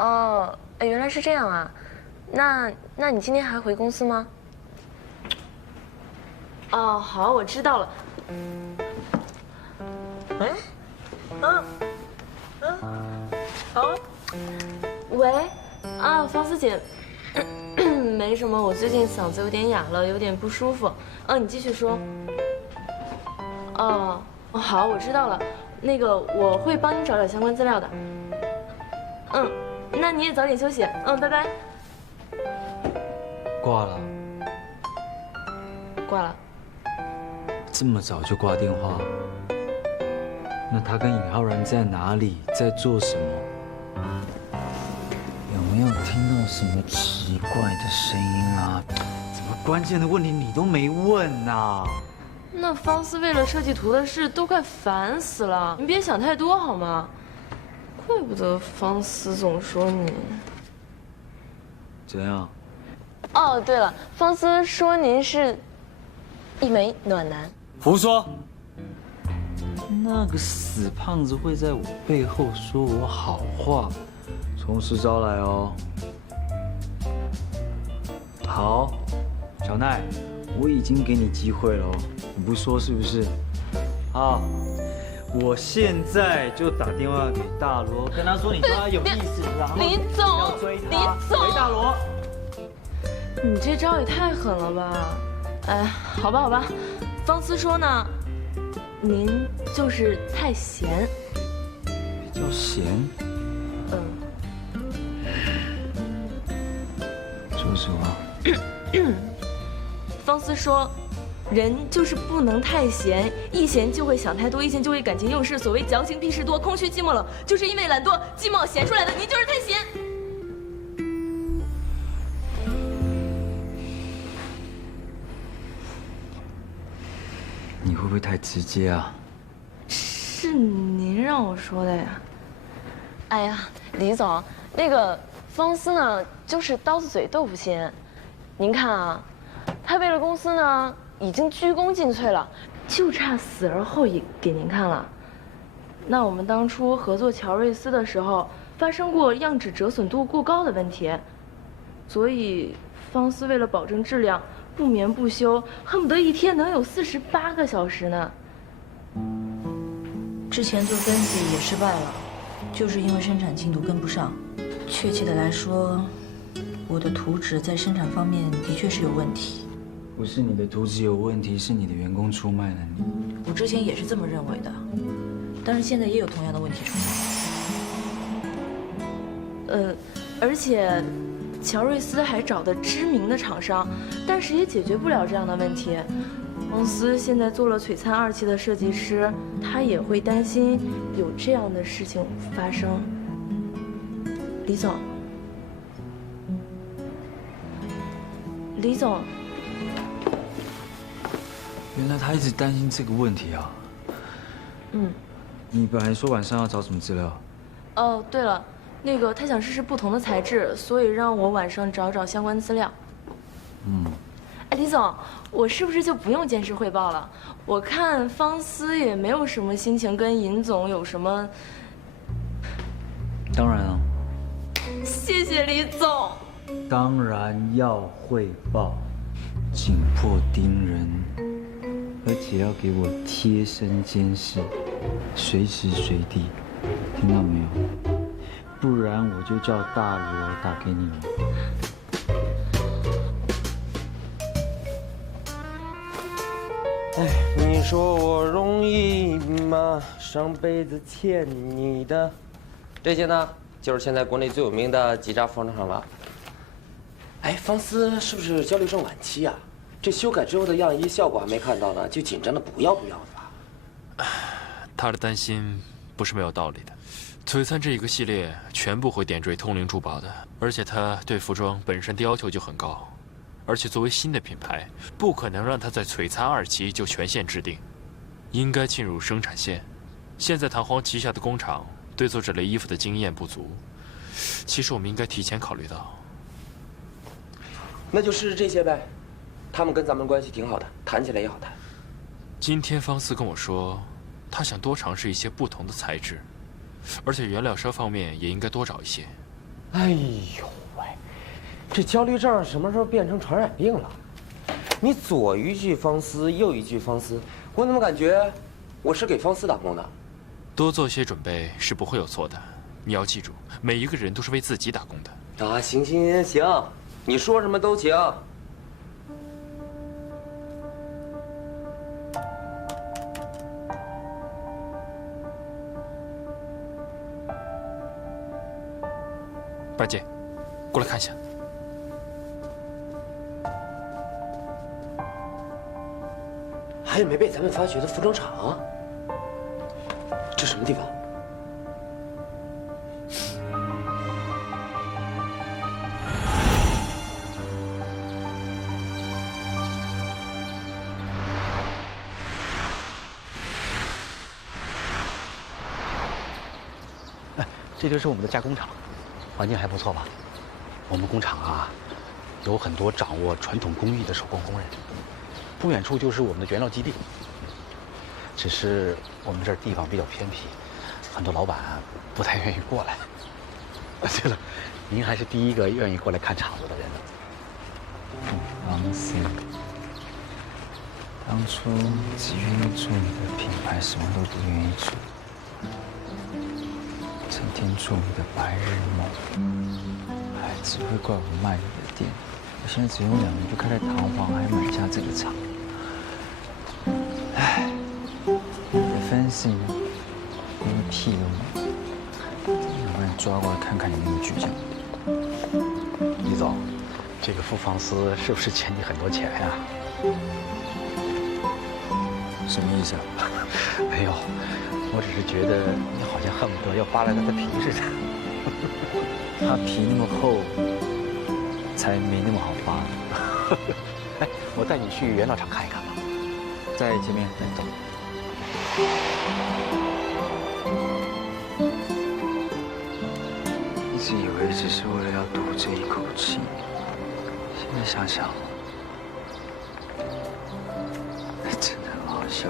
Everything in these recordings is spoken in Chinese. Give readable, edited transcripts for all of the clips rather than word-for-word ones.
哦，哎，原来是这样啊。那你今天还回公司吗？哦，好，我知道了。哎，好。喂，啊，方思姐，没什么，我最近嗓子有点哑了，有点不舒服。你继续说。哦，好，我知道了。那个，我会帮你找找相关资料的。那你也早点休息。拜拜。挂了。挂了。这么早就挂电话？那他跟尹浩然在哪里，在做什么？有没有听到什么奇怪的声音啊？怎么关键的问题你都没问啊？那方思为了设计图的事都快烦死了，你别想太多好吗？怪不得方思总说你。怎样？哦，对了，方思说您是一枚暖男。胡说！那个死胖子会在我背后说我好话，从实招来哦。好，小奈，我已经给你机会了哦，你不说是不是？好，我现在就打电话给大罗，跟他说你对他有意思，然后李总，要追他。李总，喂，大罗，你这招也太狠了吧！哎，好吧，好吧，方思说呢，您就是太闲。比较闲。说实话。方思说，人就是不能太闲，一闲就会想太多，一闲就会感情用事。所谓矫情屁事多，空虚寂寞冷，就是因为懒惰、寂寞闲出来的。您就是太闲。你会不会太直接啊？是您让我说的呀。哎呀，李总，那个方思呢，就是刀子嘴豆腐心。您看啊，他为了公司呢，已经鞠躬尽瘁了，就差死而后已给您看了。那我们当初合作乔瑞斯的时候，发生过样纸折损度过高的问题，所以方思为了保证质量，不眠不休，恨不得一天能有48个小时呢。之前做分析也失败了，就是因为生产进度跟不上。确切的来说，我的图纸在生产方面的确是有问题。不是你的图纸有问题，是你的员工出卖了你。我之前也是这么认为的，但是现在也有同样的问题出现。而且乔瑞斯还找的知名的厂商，但是也解决不了这样的问题。公司现在做了璀璨2期的设计师，他也会担心有这样的事情发生。李总，李总，原来他一直担心这个问题啊。你本来说晚上要找什么资料？哦，对了，那个他想试试不同的材质，所以让我晚上找找相关资料。哎，李总，我是不是就不用监视汇报了？我看方思也没有什么心情跟尹总有什么。当然啊。谢谢李总。当然要汇报，紧迫盯人，而且要给我贴身监视，随时随地，听到没有？不然我就叫大罗打给你了。哎，你说我容易吗？上辈子欠你的。这些呢，就是现在国内最有名的几家服装厂了。哎，方思是不是焦虑症晚期啊？这修改之后的样衣效果还没看到呢，就紧张的不要的吧？他的担心不是没有道理的。璀璨这一个系列全部会点缀通灵珠宝的，而且他对服装本身的要求就很高。而且作为新的品牌，不可能让它在璀璨2期就全线制定，应该进入生产线。现在弹簧旗下的工厂对做这类衣服的经验不足，其实我们应该提前考虑到。那就试试这些呗，他们跟咱们关系挺好的，谈起来也好谈。今天方思跟我说，他想多尝试一些不同的材质，而且原料商方面也应该多找一些。哎呦喂，这焦虑症什么时候变成传染病了？你左一句方思，右一句方思，我怎么感觉我是给方思打工的？多做些准备是不会有错的。你要记住，每一个人都是为自己打工的。啊，行行行行，你说什么都行。八戒，过来看一下。还有没被咱们发掘的服装厂啊？这什么地方？这就是我们的加工厂，环境还不错吧？我们工厂啊，有很多掌握传统工艺的手工工人。不远处就是我们的原料基地。只是我们这儿地方比较偏僻，很多老板不太愿意过来。对了，您还是第一个愿意过来看厂子的人呢。王思，当初只愿意做你的品牌，什么都不愿意做。成天做你的白日梦，还只会怪我卖你的店。我现在只用2年就开了堂皇，还买下这个厂。唉，你的 fancy 连个屁都没有。我把你抓过来看看你那个倔强。李总，这个付方思是不是欠你很多钱呀？什么意思啊？没有，我只是觉得你好像恨不得要扒了他的皮似的。他皮那么厚，才没那么好扒。哎，我带你去原料厂看一看吧。在前面，来走。一直以为只是为了要赌这一口气，现在想想，真的很好笑。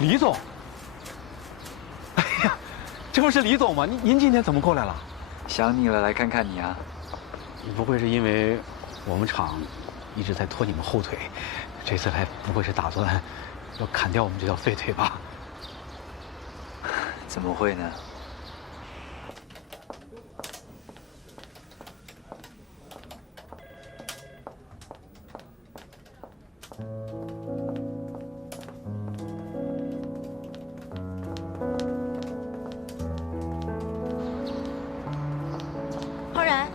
李总，哎呀，这不是李总吗？您今天怎么过来了？想你了，来看看你啊。你不会是因为我们厂一直在拖你们后腿，这次来不会是打算要砍掉我们这条废腿吧？怎么会呢？浩然，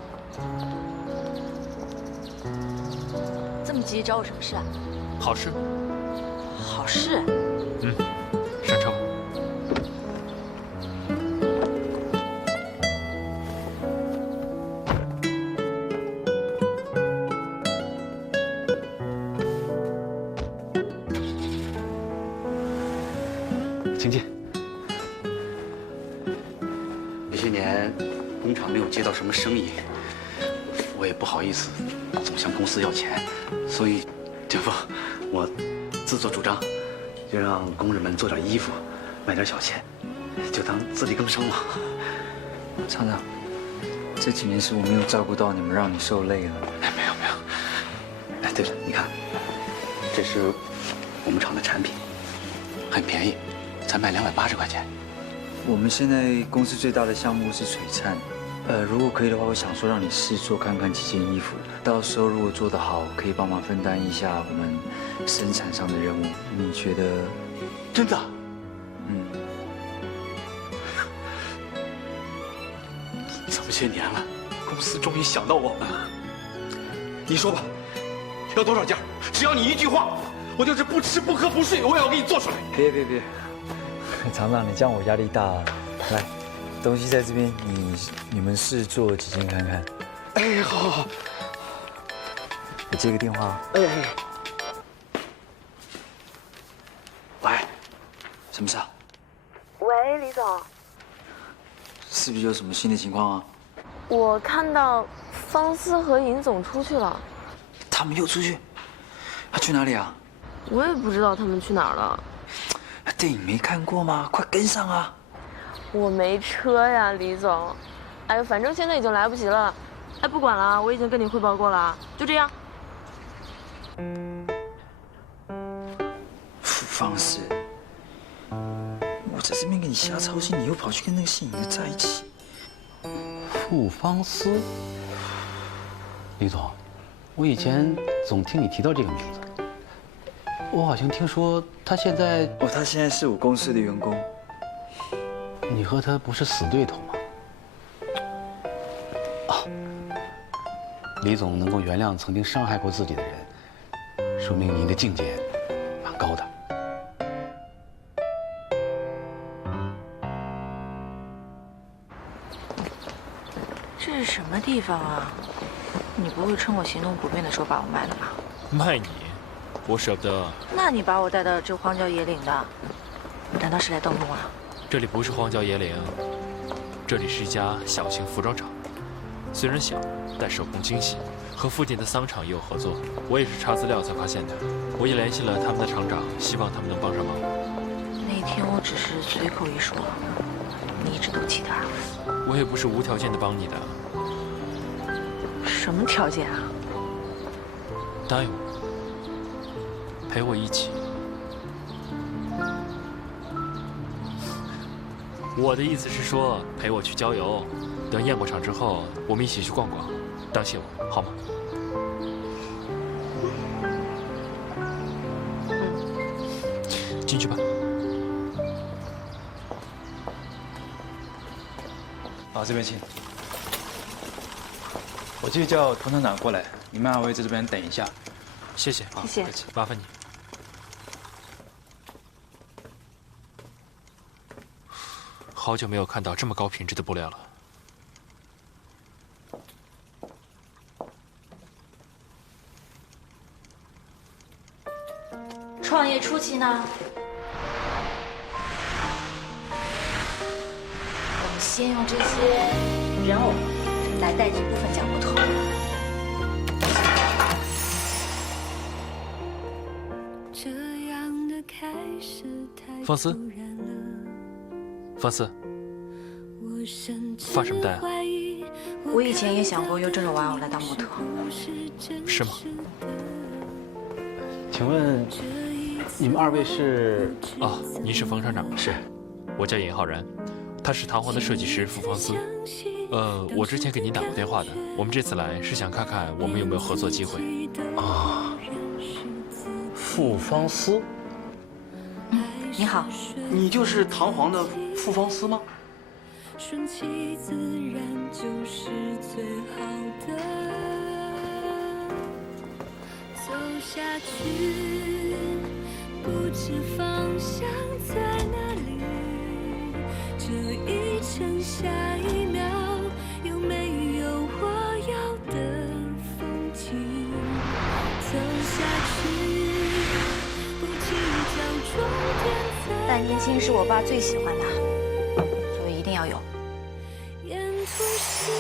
这么急找我什么事啊？好事。好事。上车吧。请进。这些年工厂没有接到什么生意，我也不好意思总向公司要钱，所以这不，我自作主张，就让工人们做点衣服，卖点小钱，就当自力更生嘛。厂长，这几年是我没有照顾到你们，让你受累了。哎，没有没有。哎，对了，你看，这是我们厂的产品，很便宜，才卖280块钱。我们现在公司最大的项目是璀璨，如果可以的话，我想说让你试做看看几件衣服，到时候如果做得好，可以帮忙分担一下我们生产上的任务。你觉得？真的？嗯。这么些年了，公司终于想到我们了。你说吧，要多少件？只要你一句话，我就是不吃不喝不睡，我也要给你做出来。别，厂长，你这样我压力大了。来，东西在这边，你们试做几件看看。哎，好好好。我接个电话。哎。喂，什么事啊？喂，李总，是不是有什么新的情况啊？我看到方思和尹总出去了。他们又出去？他去哪里啊？我也不知道他们去哪儿了。电影没看过吗？快跟上啊！我没车呀，李总。哎呦，反正现在已经来不及了。哎，不管了，我已经跟你汇报过了，就这样。傅方思，我在这边给你瞎操心，你又跑去跟那个谢颖的在一起。傅方思，李总，我以前总听你提到这个名字。我好像听说他现在……哦，他现在是我公司的员工。你和他不是死对头吗？啊，李总能够原谅曾经伤害过自己的人，说明您的境界蛮高的。这是什么地方啊？你不会趁我行动不便的时候把我卖了吧？卖你？我舍不得。那你把我带到这荒郊野岭的，难道是来盗墓啊？这里不是荒郊野岭，这里是一家小型服装厂，虽然小，但手工精细，和附近的桑厂也有合作。我也是查资料才发现的。我也联系了他们的厂长，希望他们能帮上忙。那天我只是随口一说，你一直都记得啊？我也不是无条件的帮你的。什么条件啊？答应我，陪我一起。我的意思是说，陪我去郊游，等验过厂之后，我们一起去逛逛，当谢我，好吗？进去吧。好，这边请。我去叫佟厂长过来，你们二位在这边等一下。谢谢，谢谢，麻烦你。好久没有看到这么高品质的布料了。创业初期呢，我们先用这些人偶来代替部分假模特。方思，方思，发什么呆啊？我以前也想过用这种玩偶来当模特。是吗？请问，你们二位是？啊，您是冯厂长？是，我叫尹浩然，他是弹簧的设计师傅方思。我之前给您打过电话的，我们这次来是想看看我们有没有合作机会。啊，傅方思，你好，你就是弹簧的傅方思吗？顺其自然就是最好的。走下去，不知方向在哪里。这一程下一秒，有没有我要的风景？走下去，不计较终点在。淡天青是我爸最喜欢的，所以一定要有。沿途是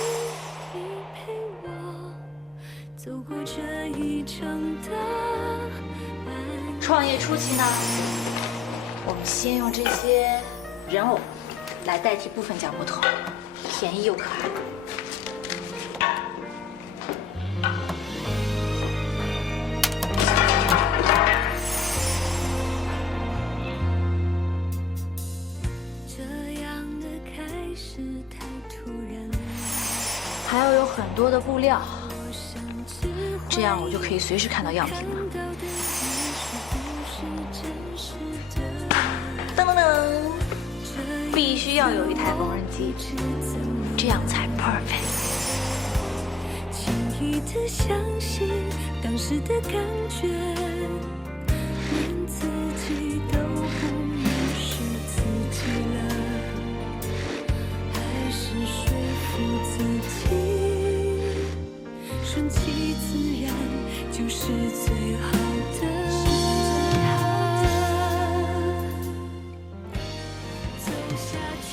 你陪我走过这一程的爱。创业初期呢，我们先用这些人偶来代替部分假模特，便宜又可爱。还要有很多的布料，这样我就可以随时看到样品了。噔噔噔，必须要有一台缝纫机，这样才 perfect。轻易的相信当时的感觉，连自己都不认识自己了，还是说服自己，顺其自然就是最好的。走下去，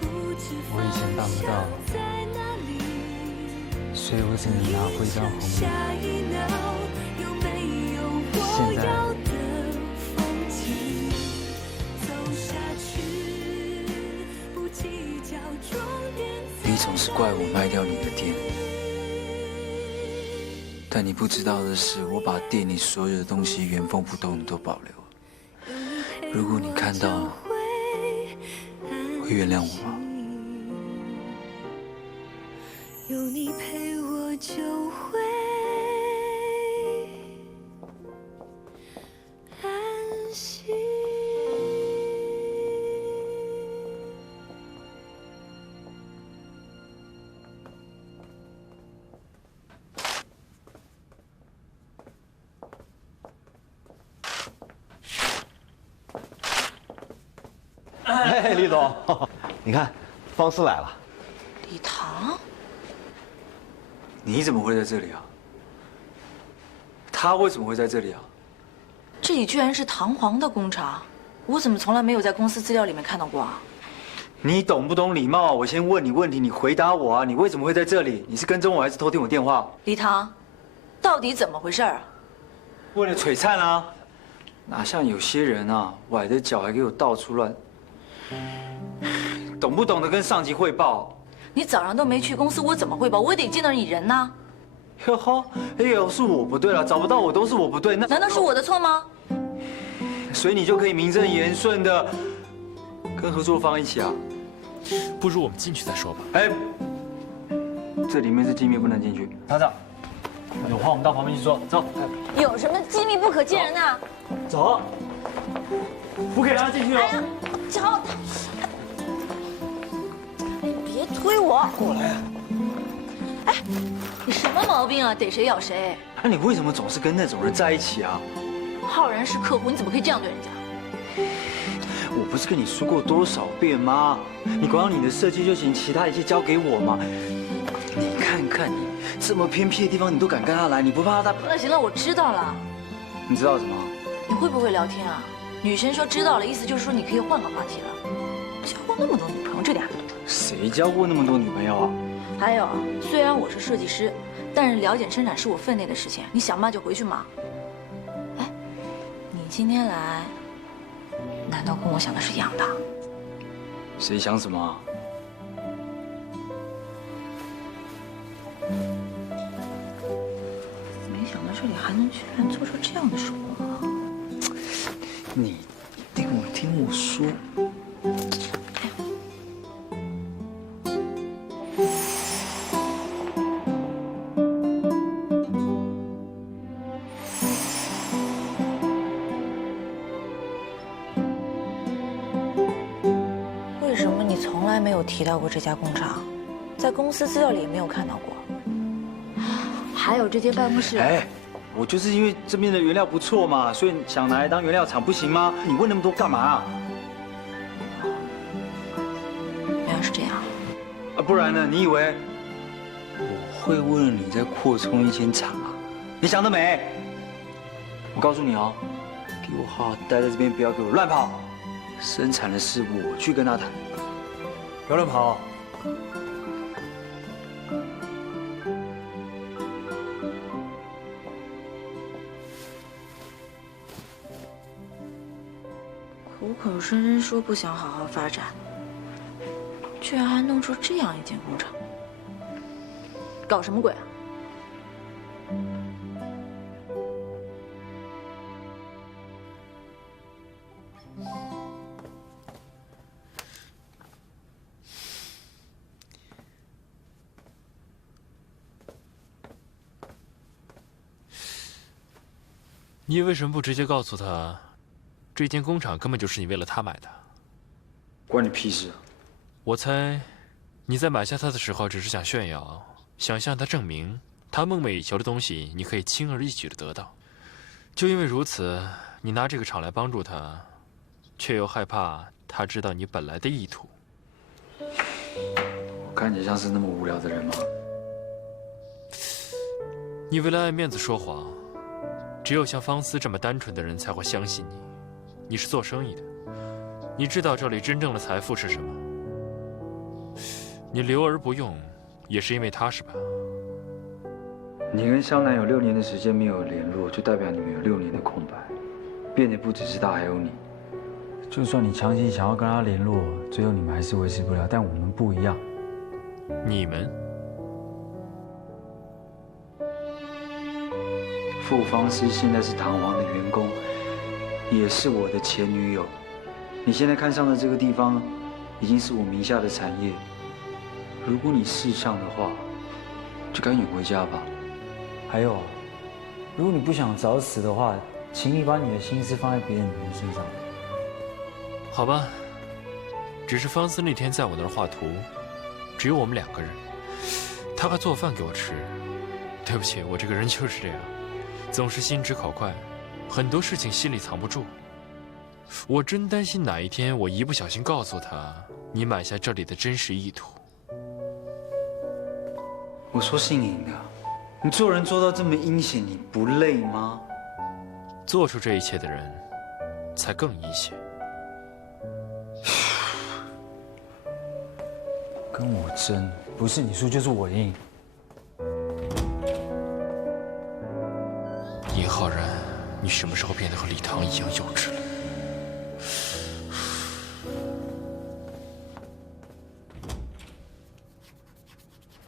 不知我以前办不到，在哪里。所以我只能拿回一张红下一秒有没有我要的风景？走下去，不计较终你总是怪我卖掉你的店，但你不知道的是，我把店里所有的东西原封不动都保留了。如果你看到，会原谅我吗？有你陪我就会安心。哎，李总，你看，方思来了。李唐，你怎么会在这里啊？他为什么会在这里啊？这里居然是唐皇的工厂，我怎么从来没有在公司资料里面看到过啊？你懂不懂礼貌啊？我先问你问题，你回答我啊！你为什么会在这里？你是跟踪我还是偷听我电话？李唐，到底怎么回事啊？为了璀璨啊！哪像有些人啊，崴着脚还给我到处乱。懂不懂得跟上级汇报？你早上都没去公司，我怎么汇报？我也得见到你人呐。哟呵，哎呦，是我不对了，找不到我都是我不对，那难道是我的错吗？所以你就可以名正言顺的跟合作方一起啊？不如我们进去再说吧。哎，这里面是机密，不能进去。厂长，有话我们到旁边去说，走。有什么机密不可见人呐？走，不可以让他进去哦。哎呀，脚，你别推我！过来啊！哎，你什么毛病啊？逮谁咬谁？那你为什么总是跟那种人在一起啊？浩然是客户，你怎么可以这样对人家？我不是跟你说过多少遍吗？你管好你的设计就行，其他一切交给我嘛。你看看你这么偏僻的地方，你都敢跟他来，你不怕他？那行了，我知道了。你知道什么？你会不会聊天啊？女生说知道了，意思就是说你可以换个话题了。交过那么多女朋友，这点还不懂？谁交过那么多女朋友啊？还有啊，虽然我是设计师，但是了解生产是我分内的事情，你想骂就回去骂。哎，你今天来，难道跟我想的是一样的？谁想什么啊？没想到这里还能居然做出这样的手工啊！你听我说。为什么你从来没有提到过这家工厂，在公司资料里也没有看到过？还有这间办公室，哎，我就是因为这边的原料不错嘛，所以想拿来当原料厂，不行吗？你问那么多干嘛啊？原来是这样。啊，不然呢？你以为我会为了你再扩充一间厂啊？你想得美！我告诉你哦，给我好好待在这边，不要给我乱跑。生产的事我去跟他谈，不要乱跑。口口声声说不想好好发展，居然还弄出这样一间工厂，搞什么鬼啊？你为什么不直接告诉他，这间工厂根本就是你为了他买的？关你屁事啊！我猜，你在买下它的时候，只是想炫耀，想向他证明，他梦寐以求的东西，你可以轻而易举的得到。就因为如此，你拿这个厂来帮助他，却又害怕他知道你本来的意图。我看起来像是那么无聊的人吗？你为了爱面子说谎，只有像方思这么单纯的人才会相信你。你是做生意的，你知道这里真正的财富是什么。你留而不用，也是因为他，是吧？你跟湘南有6年的时间没有联络，就代表你们有6年的空白。变的不只是他，还有你。就算你强行想要跟他联络，最后你们还是维持不了。但我们不一样，你们？傅方思现在是唐王的员工，也是我的前女友。你现在看上的这个地方，已经是我名下的产业。如果你识相的话，就赶紧回家吧。还有，如果你不想早死的话，请你把你的心思放在别的女人身上。好吧，只是方思那天在我那儿画图，只有我们2个人，他还做饭给我吃。对不起，我这个人就是这样，总是心直口快，很多事情心里藏不住。我真担心哪一天我一不小心告诉他你买下这里的真实意图。我说姓尹的，你做人做到这么阴险，你不累吗？做出这一切的人，才更阴险。跟我争，不是你输就是我赢。尹浩然，你什么时候变得和李唐一样幼稚了？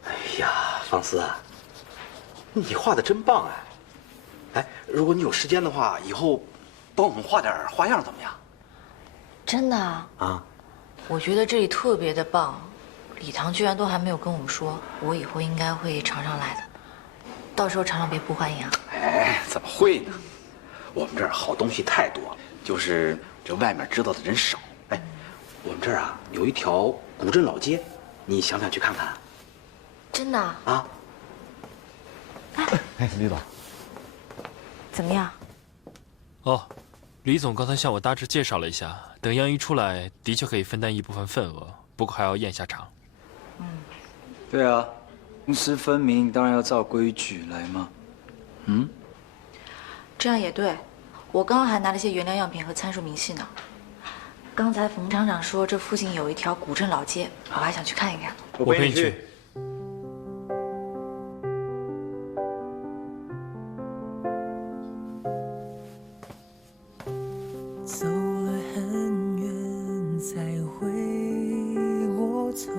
哎呀，方思啊，你画的真棒哎！哎，如果你有时间的话，以后帮我们画点花样怎么样？真的啊？啊，我觉得这里特别的棒，礼堂居然都还没有跟我们说，我以后应该会常常来的。到时候常常别不欢迎啊！哎，怎么会呢？我们这儿好东西太多了，就是这外面知道的人少。哎，我们这儿啊有一条古镇老街，你想不想去看看？真的啊？啊？哎，李总，怎么样？哦，李总刚才向我大致介绍了一下，等杨一出来，的确可以分担一部分份额，不过还要验下场。对啊，公私分明，当然要照规矩来嘛。嗯，这样也对。我刚刚还拿了些原料样品和参数明细呢。刚才冯厂长说这附近有一条古镇老街，我还想去看一看。我陪你去。走了很远才回过头，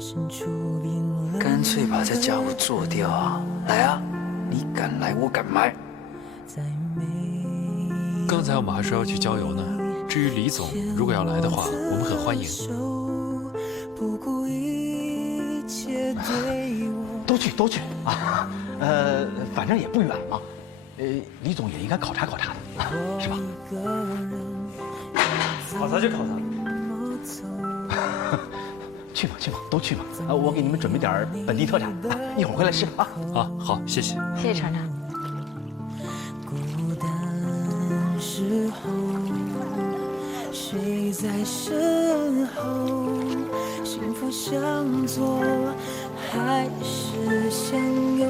伸出冰冷干脆把这家伙做掉啊！来啊，你敢来，我敢买。刚才我们还说要去郊游呢。至于李总，如果要来的话，我们很欢迎。不顾一切对我都去啊！反正也不远嘛。李总也应该考察考察的，是吧？考察就考察。去吧，都去吧。我给你们准备点本地特产，一会儿回来吃啊。啊，好，谢谢。谢谢厂长。孤单时候，谁在身后？幸福向左还是向右？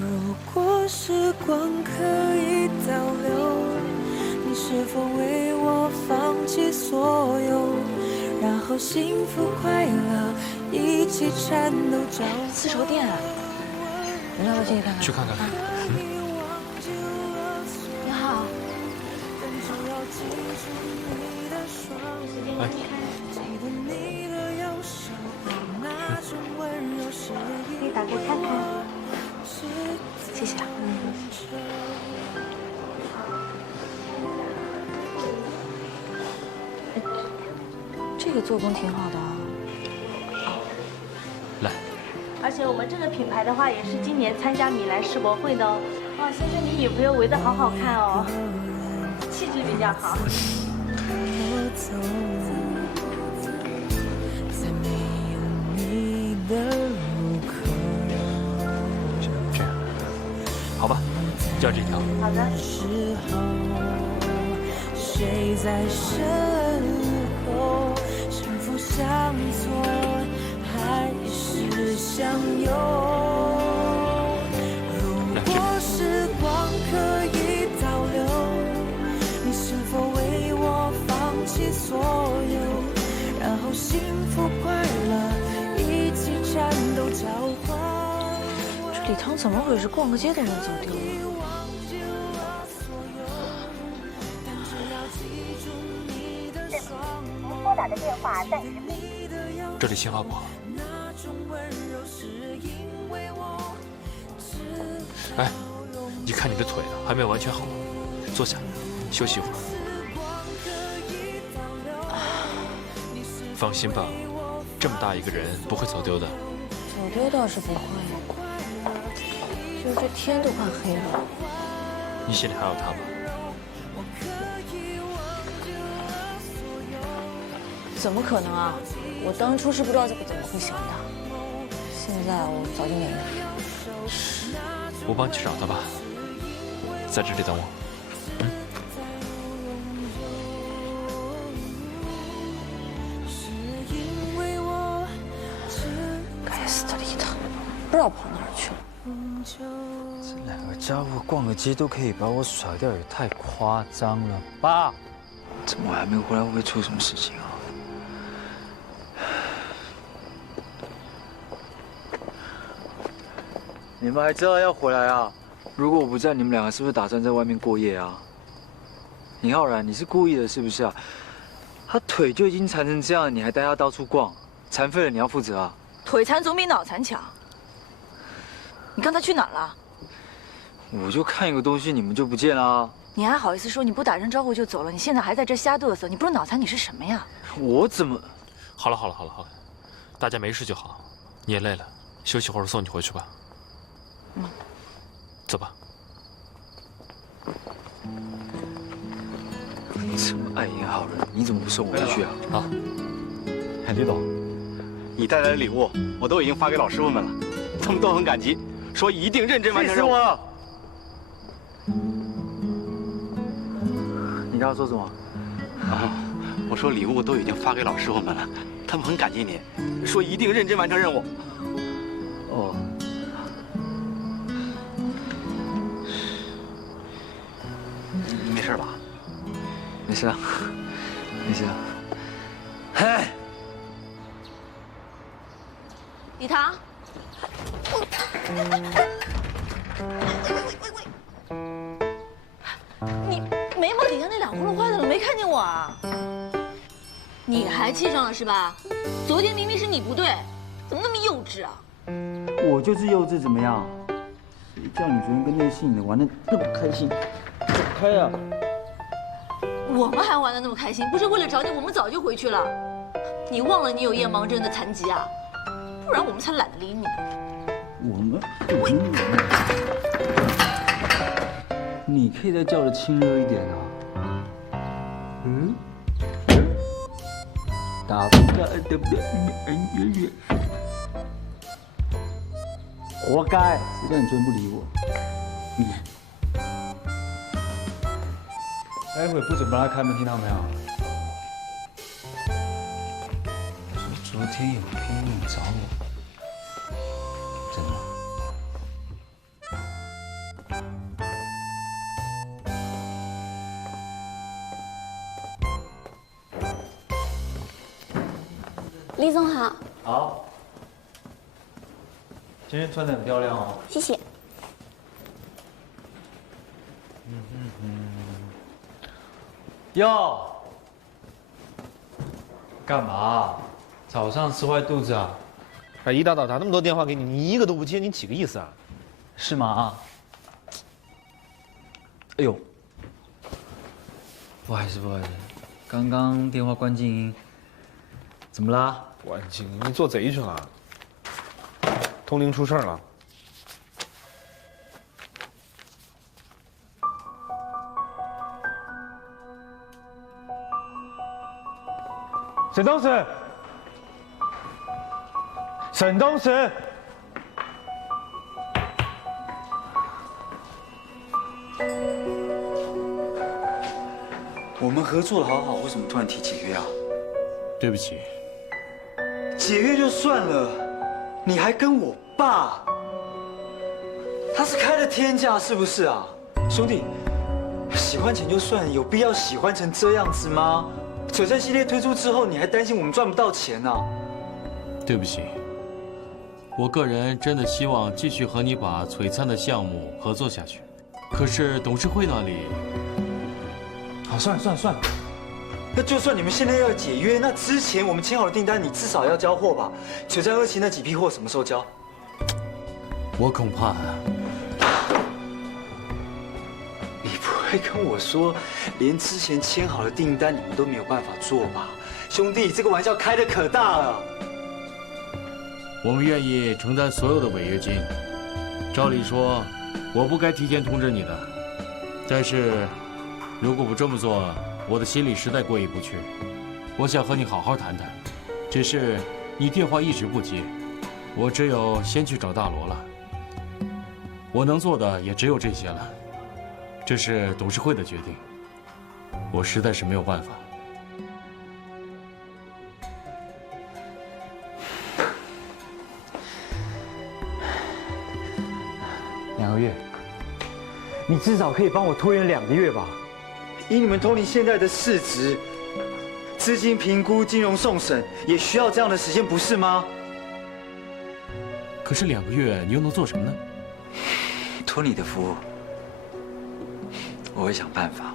如果时光可以倒流，你是否为我放弃所有？然后幸福快乐一起颤抖着。丝绸店啊，你要不要进去看看？去看看。你好。哎。可以打开看看。谢谢啊。这个做工挺好的啊。来。而且我们这个品牌的话，也是今年参加米兰世博会的哦。哇，先生，你女朋友围得好好看哦，气质比较好。这样，好吧，就这条。好的。谁在身后？幸福向左还是向右？如果时光可以倒流，你是否为我放弃所有？然后幸福快乐一起颤抖交换。这礼堂怎么回事？逛个街的人走丢了。打的电话暂时不。这里信号不好。哎，你看你的腿还没有完全好，坐下，休息一会儿。放心吧，这么大一个人不会走丢的。走丢倒是不会，就是这天都快黑了。你心里还有他吗？怎么可能啊！我当初是不知道怎么会想他，现在我早就明白了。我帮你去找他吧，在这里等我。该死的李唐，不知道跑哪儿去了。这两个家伙逛个街都可以把我甩掉，也太夸张了吧？怎么还没回来？会不会出什么事情啊？你们还知道要回来啊？如果我不在，你们两个是不是打算在外面过夜啊？尹浩然，你是故意的，是不是啊？他腿就已经残成这样，你还带他到处逛，残废了你要负责啊！腿残总比脑残强。你刚才去哪儿了？我就看一个东西，你们就不见了。你还好意思说你不打声招呼就走了？你现在还在这瞎嘚瑟，你不是脑残，你是什么呀？我怎么？好了，大家没事就好。你也累了，休息会儿，送你回去吧。走吧。这么爱演好人，你怎么不送我回去啊？好。哎，李总，你带来的礼物我都已经发给老师傅们了，他们都很感激，说一定认真完成任务。气死我了！你刚刚说什么？啊，我说礼物都已经发给老师傅们了，他们很感激你，说一定认真完成任务。哦。你没事吧？没事啊，没事啊。嗨，李唐，你眉毛底下那两葫芦坏的了，没看见我啊？你还气上了是吧？昨天明明是你不对，怎么那么幼稚啊？我就是幼稚，怎么样？谁叫你昨天跟那个姓的玩的那么开心？走开啊！我们还玩得那么开心，不是为了找你，我们早就回去了。你忘了你有夜盲症的残疾啊？不然我们才懒得理你呢。你可以再叫的亲热一点啊。嗯？打不打对不对？活该！谁叫你昨天不理我？待会不准帮他开门，听到没有？说昨天有拼命找我，真的吗？李总好。好。今天穿得很漂亮哦。谢谢。哟，干嘛？早上吃坏肚子啊？哎，一大早打那么多电话给你，你一个都不接，你几个意思啊？是吗？哎呦，不好意思，刚刚电话关静音，怎么啦？关静音，你做贼去了？通灵出事了。沈东石，沈东石，我们合作的好好，为什么突然提解约啊？对不起。解约就算了，你还跟我爸，他是开了天价是不是啊？兄弟，喜欢钱就算，有必要喜欢成这样子吗？璀璨系列推出之后，你还担心我们赚不到钱啊？对不起，我个人真的希望继续和你把璀璨的项目合作下去，可是董事会那里……好，算了，那就算你们现在要解约，那之前我们签好的订单，你至少要交货吧？璀璨2期那几批货什么时候交？我恐怕……你不会跟我说，连之前签好的订单你们都没有办法做吧？兄弟，这个玩笑开得可大了。我们愿意承担所有的违约金。照理说，我不该提前通知你的，但是如果不这么做，我的心里实在过意不去。我想和你好好谈谈，只是你电话一直不接，我只有先去找大罗了。我能做的也只有这些了，这是董事会的决定，我实在是没有办法。2个月，你至少可以帮我拖延2个月吧？以你们通灵现在的市值、资金评估、金融送审，也需要这样的时间，不是吗？可是2个月，你又能做什么呢？托你的福，我会想办法。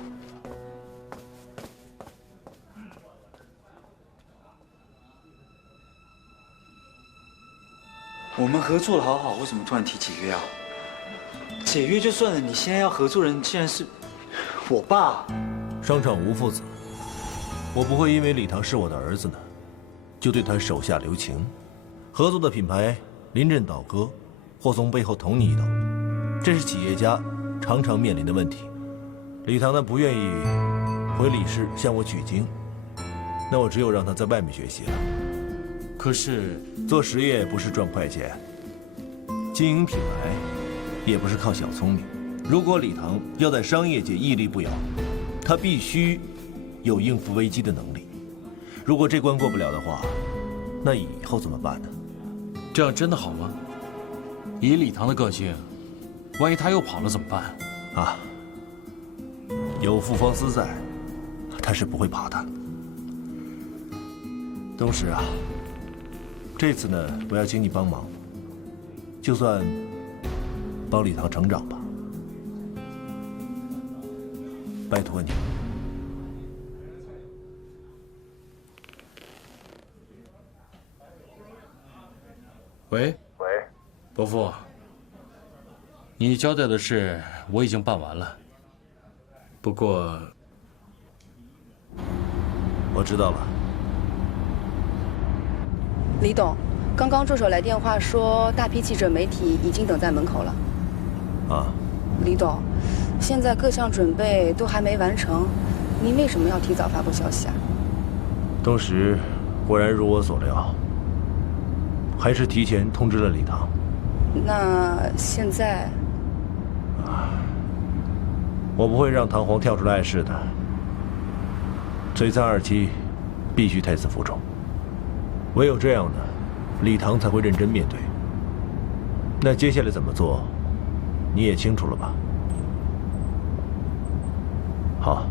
我们合作的好好，为什么突然提解约啊？解约就算了，你现在要合作人竟然是我爸。商场无父子，我不会因为礼堂是我的儿子呢，就对他手下留情。合作的品牌临阵倒戈，或从背后捅你一刀，这是企业家常常面临的问题。礼堂呢不愿意回理事向我取经，那我只有让他在外面学习了。可是做实业不是赚快钱，经营品牌也不是靠小聪明。如果礼堂要在商业界屹立不摇，他必须有应付危机的能力。如果这关过不了的话，那以后怎么办呢？这样真的好吗？以礼堂的个性，万一他又跑了怎么办？啊，有傅方思在，他是不会跑的。董事啊，这次呢，我要请你帮忙，就算帮礼堂成长吧，拜托你。喂，伯父，你交代的事我已经办完了，不过我知道了。李董，刚刚助手来电话说，大批记者媒体已经等在门口了。啊，李董，现在各项准备都还没完成，您为什么要提早发布消息啊？当时果然如我所料，还是提前通知了礼堂。那现在，我不会让唐璜跳出来碍事的。璀璨2期必须胎死腹中，唯有这样呢，礼堂才会认真面对。那接下来怎么做，你也清楚了吧？好。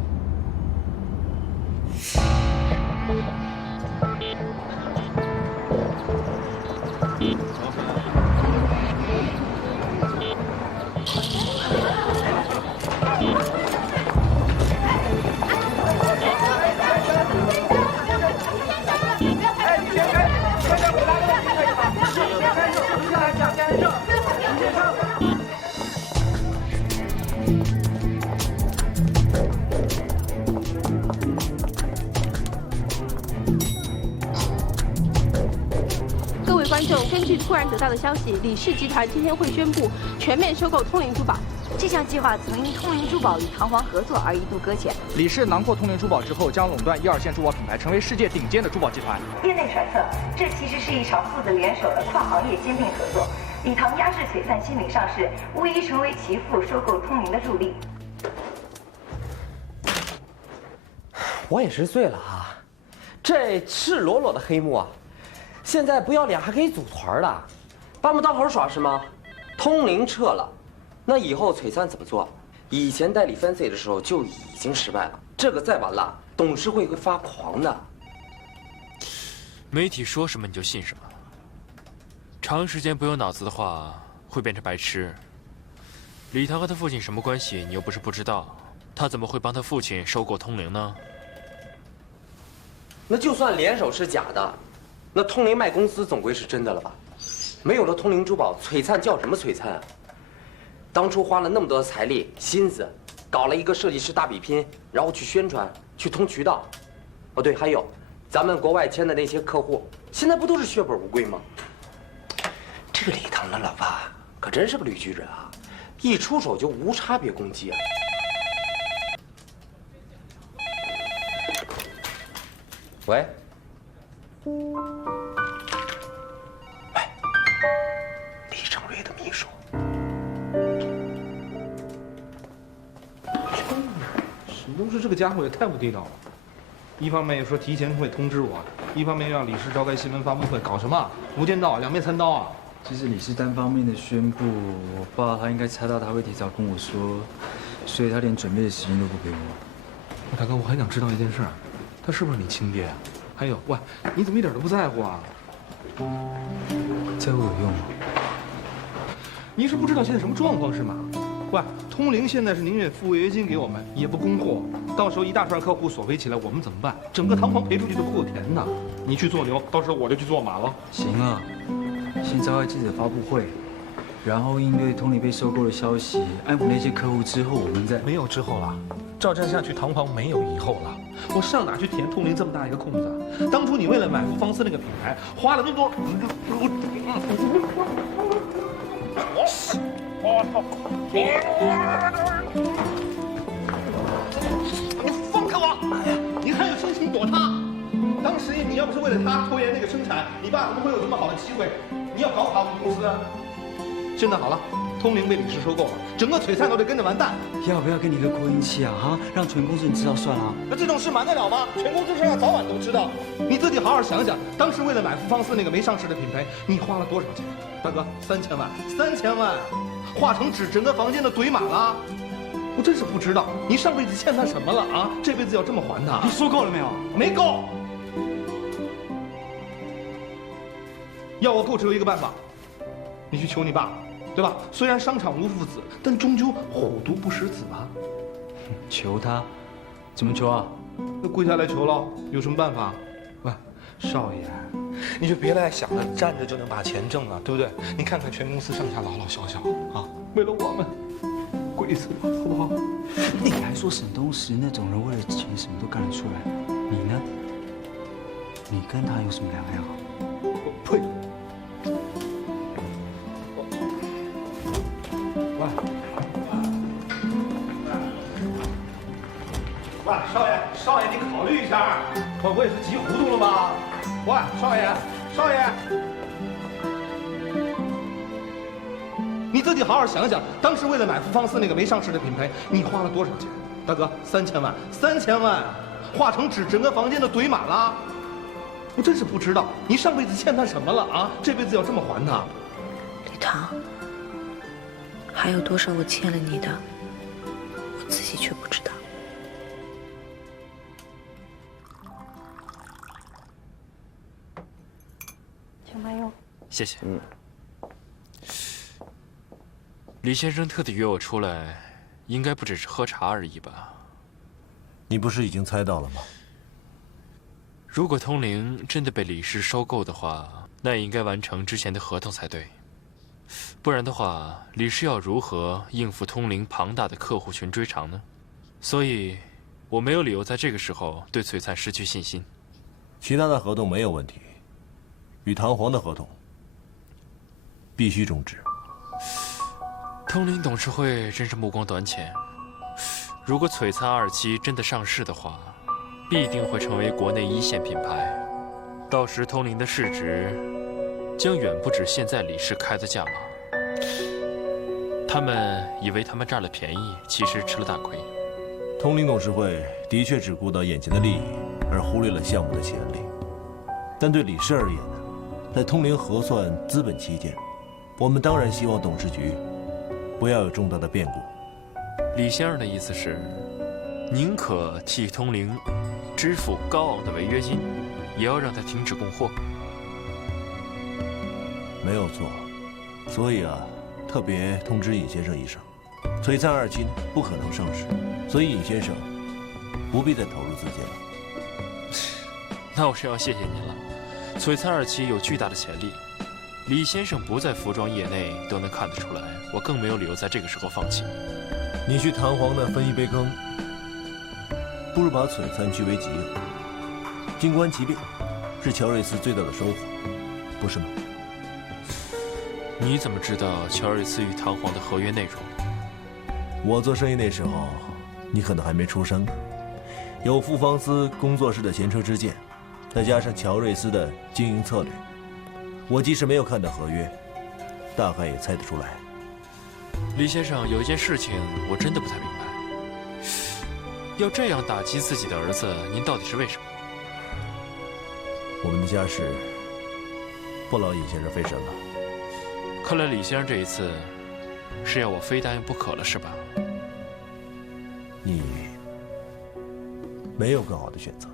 各位观众，根据突然得到的消息，李氏集团今天会宣布全面收购通灵珠宝。这项计划曾因通灵珠宝与唐璜合作而一度搁浅。李氏囊括通灵珠宝之后，将垄断1、2线珠宝品牌，成为世界顶尖的珠宝集团。业内揣测，这其实是一场父子联手的跨行业先进合作。礼堂压制璀璨新品上市，无疑成为其父收购通灵的助力。我也10岁了啊，这赤裸裸的黑幕啊！现在不要脸还可以组团了，把我们当猴耍是吗？通灵撤了，那以后璀璨怎么做？以前代理分 C 的时候就已经失败了，这个再完了，董事会会发狂的。媒体说什么你就信什么，长时间不用脑子的话会变成白痴。李唐和他父亲什么关系？你又不是不知道，他怎么会帮他父亲收购通灵呢？那就算联手是假的，那通灵卖公司总归是真的了吧？没有了通灵珠宝，璀璨叫什么璀璨啊？当初花了那么多的财力心思，搞了一个设计师大比拼，然后去宣传，去通渠道。哦对，还有，咱们国外签的那些客户，现在不都是血本无归吗？这个李唐的老爸可真是个绿巨人啊，一出手就无差别攻击啊！喂。 李成瑞的秘书，沈东石这个家伙也太不地道了。一方面又说提前会通知我，一方面又让李氏召开新闻发布会，搞什么？无间道，两面三刀啊！这是李氏单方面的宣布，我爸他应该猜到他会提早跟我说，所以他连准备的时间都不给我。大哥，我还想知道一件事，他是不是你亲爹啊？还有，喂，你怎么一点都不在乎啊？在乎有用吗？你是不知道现在什么状况是吗？喂，通灵现在是宁愿付违约金给我们，也不供货，到时候一大串客户索赔起来，我们怎么办？整个堂皇赔出去都不够填的。你去做牛，到时候我就去做马了。行啊，先召开记者发布会，然后应对通灵被收购的消息，安抚那些客户之后，我们再没有之后了。照这样下去，堂皇没有以后了。我上哪去填通灵这么大一个空子？当初你为了买福方丝那个品牌，花了那么多，你放开我！你还有心情躲他？当时你要不是为了他拖延那个生产，你爸怎么会有这么好的机会？你要搞垮我们公司？现在好了。 通灵被李氏收购了，整个璀璨都得跟着完蛋。要不要给你个扩音器啊？哈，让全公司人知道算了。那这种事瞒得了吗？全公司上下早晚都知道。你自己好好想想，当时为了买福方丝那个没上市的品牌，你花了多少钱？大哥，3000万，3000万，化成纸，整个房间都堆满了。我真是不知道，你上辈子欠他什么了啊？这辈子要这么还他？你说够了没有？没够。要我够，只有一个办法，你去求你爸。 对吧？虽然商场无父子，但终究虎毒不食子吧。求他，怎么求啊？那跪下来求了，有什么办法？喂，少爷，你就别来想着站着就能把钱挣了，对不对？你看看全公司上下老老小小啊，为了我们，跪死吧，好不好？你还说沈东石那种人为了钱什么都干得出来，你呢？你跟他有什么两样？呸！ 喂，少爷，你考虑一下，会不会是急糊涂了吧？喂，少爷，你自己好好想想，当时为了买福方丝那个没上市的品牌，你花了多少钱？大哥，3000万，化成纸，整个房间都堆满了。我真是不知道，你上辈子欠他什么了啊？这辈子要这么还他？李唐。 还有多少我欠了你的，我自己却不知道。请慢用。谢谢。李先生特地约我出来，应该不只是喝茶而已吧？你不是已经猜到了吗？如果通灵真的被李氏收购的话，那也应该完成之前的合同才对。 不然的话，李氏要如何应付通灵庞大的客户群追偿呢？所以，我没有理由在这个时候对璀璨失去信心。其他的合同没有问题，与唐皇的合同必须终止。通灵董事会真是目光短浅。如果璀璨2期真的上市的话，必定会成为国内1线品牌，到时通灵的市值 将远不止现在李氏开的价码。他们以为他们占了便宜，其实吃了大亏。通灵董事会的确只顾到眼前的利益，而忽略了项目的潜力。但对李氏而言呢，在通灵核算资本期间，我们当然希望董事局不要有重大的变故。李先生的意思是，宁可替通灵支付高昂的违约金，也要让他停止供货。 没有错，所以啊，特别通知尹先生一声，璀璨2期不可能上市，所以尹先生不必再投入资金了。那我是要谢谢您了。璀璨2期有巨大的潜力，李先生不在服装业内都能看得出来，我更没有理由在这个时候放弃。你去弹簧的分一杯羹，不如把璀璨据为己有。静观其变，是乔瑞斯最大的收获，不是吗？你怎么知道乔瑞斯与弹簧的合约内容？我做生意那时候，你可能还没出生呢。有傅方思工作室的前车之鉴，再加上乔瑞斯的经营策略，我即使没有看到合约，大概也猜得出来。李先生，有一件事情我真的不太明白，要这样打击自己的儿子，您到底是为什么？我们的家事不劳尹先生费神了。看来李先生这一次是要我非答应不可了，是吧？你没有更好的选择。